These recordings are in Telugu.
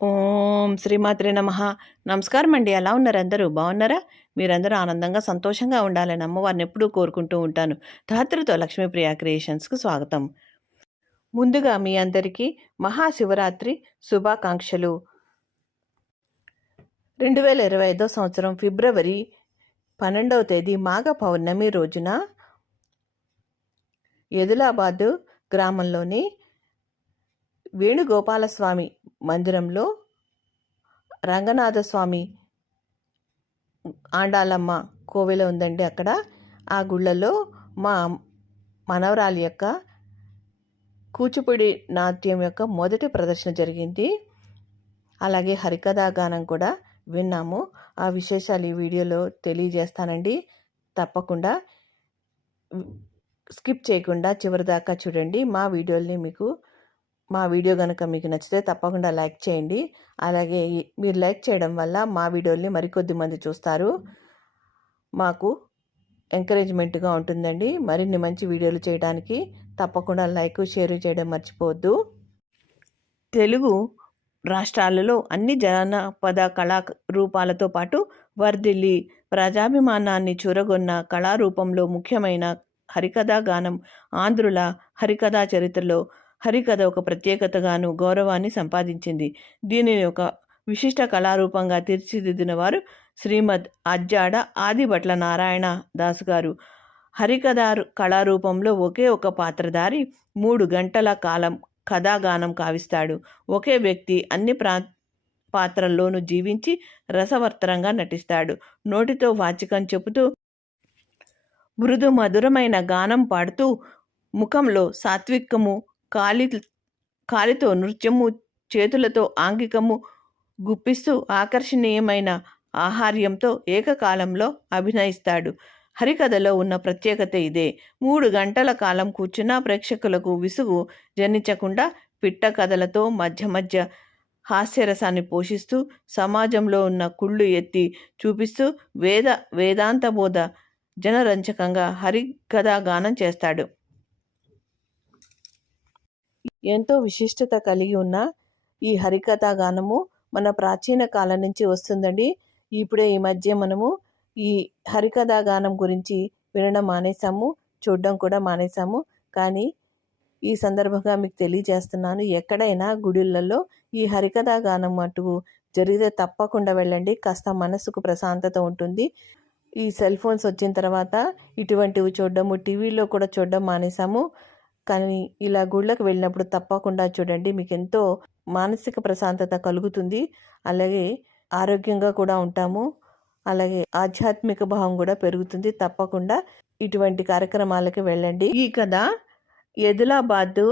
ఓం శ్రీమాత్రే నమః. నమస్కారం అండి. ఎలా ఉన్నారు అందరూ? బాగున్నారా? మీరందరూ ఆనందంగా, సంతోషంగా ఉండాలని అమ్మవారిని ఎప్పుడూ కోరుకుంటూ ఉంటాను. ధాత్రితో లక్ష్మీప్రియ క్రియేషన్స్‌కు స్వాగతం. ముందుగా మీ అందరికీ మహాశివరాత్రి శుభాకాంక్షలు. 2025 సంవత్సరం ఫిబ్రవరి 12వ తేదీ మాఘ పౌర్ణమి రోజున ఎదిలాబాద్ గ్రామంలోని వేణుగోపాలస్వామి మందిరంలో రంగనాథస్వామి ఆండాలమ్మ కోవెల ఉందండి. అక్కడ ఆ గుళ్ళలో మా మనవరాలి యొక్క కూచిపూడి నాట్యం యొక్క మొదటి ప్రదర్శన జరిగింది. అలాగే హరికథా గానం కూడా విన్నాము. ఆ విశేషాలు ఈ వీడియోలో తెలియజేస్తానండి. తప్పకుండా స్కిప్ చేయకుండా చివరిదాకా చూడండి. మా వీడియో కనుక మీకు నచ్చితే తప్పకుండా లైక్ చేయండి. అలాగే మీరు లైక్ చేయడం వల్ల మా వీడియోల్ని మరికొద్ది మంది చూస్తారు. మాకు ఎంకరేజ్మెంట్గా ఉంటుందండి. మరిన్ని మంచి వీడియోలు చేయడానికి తప్పకుండా లైక్, షేర్ చేయడం మర్చిపోవద్దు. తెలుగు రాష్ట్రాలలో అన్ని జానపద కళారూపాలతో పాటు వర్ధిల్లి ప్రజాభిమానాన్ని చూరగొన్న కళారూపంలో ముఖ్యమైన హరికథా గానం ఆంధ్రుల హరికథా చరిత్రలో హరికథ ఒక ప్రత్యేకతగాను గౌరవాన్ని సంపాదించింది. దీనిని ఒక విశిష్ట కళారూపంగా తీర్చిదిద్దిన వారు శ్రీమద్ అజ్జాడ ఆదిభట్ల నారాయణ దాస్ గారు. హరికథ కళారూపంలో ఒకే ఒక పాత్రధారి 3 గంటల కాలం కథాగానం కావిస్తాడు. ఒకే వ్యక్తి అన్ని పాత్రల్లోనూ జీవించి రసవర్తరంగా నటిస్తాడు. నోటితో వాచికం చెబుతూ మృదు మధురమైన గానం పాడుతూ ముఖంలో సాత్వికము, కాలితో నృత్యము, చేతులతో ఆంగికము గుప్పిస్తూ ఆకర్షణీయమైన ఆహార్యంతో ఏకకాలంలో అభినయిస్తాడు. హరికథలో ఉన్న ప్రత్యేకత ఇదే. 3 గంటల కాలం కూర్చున్న ప్రేక్షకులకు విసుగు జనించకుండా పిట్ట కథలతో మధ్య మధ్య హాస్యరసాన్ని పోషిస్తూ సమాజంలో ఉన్న కుళ్ళు ఎత్తి చూపిస్తూ వేదాంత బోధ జనరంజకంగా హరికథా గానం చేస్తాడు. ఎంతో విశిష్టత కలిగి ఉన్న ఈ హరికథా గానము మన ప్రాచీన కాలం నుంచి వస్తుందండి. ఇప్పుడే ఈ మధ్య మనము ఈ హరికథా గానం గురించి వినడం మానేసాము, చూడడం కూడా మానేసాము. కానీ ఈ సందర్భంగా మీకు తెలియజేస్తున్నాను, ఎక్కడైనా గుడిళ్ళల్లో ఈ హరికథా గానం మటుకు జరిగితే తప్పకుండా వెళ్ళండి. కాస్త మనసుకు ప్రశాంతత ఉంటుంది. ఈ సెల్ ఫోన్స్ వచ్చిన తర్వాత ఇటువంటివి చూడడము, టీవీలో కూడా చూడడం మానేసాము. కానీ ఇలా గుళ్ళకు వెళ్ళినప్పుడు తప్పకుండా చూడండి. మీకు ఎంతో మానసిక ప్రశాంతత కలుగుతుంది. అలాగే ఆరోగ్యంగా కూడా ఉంటాము. అలాగే ఆధ్యాత్మిక భావం కూడా పెరుగుతుంది. తప్పకుండా ఇటువంటి కార్యక్రమాలకి వెళ్ళండి. ఈ కథ ఎదిలాబాద్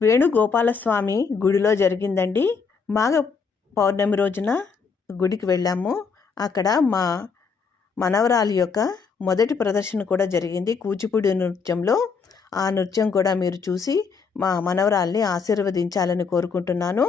వేణుగోపాలస్వామి గుడిలో జరిగిందండి. మాఘ పౌర్ణమి రోజున గుడికి వెళ్ళాము. అక్కడ మా మనవరాలి యొక్క మొదటి ప్రదర్శన కూడా జరిగింది కూచిపూడి నృత్యంలో. ఆ నృత్యం కూడా మీరు చూసి మా మనవరాల్ని ఆశీర్వదించాలని కోరుకుంటున్నాను.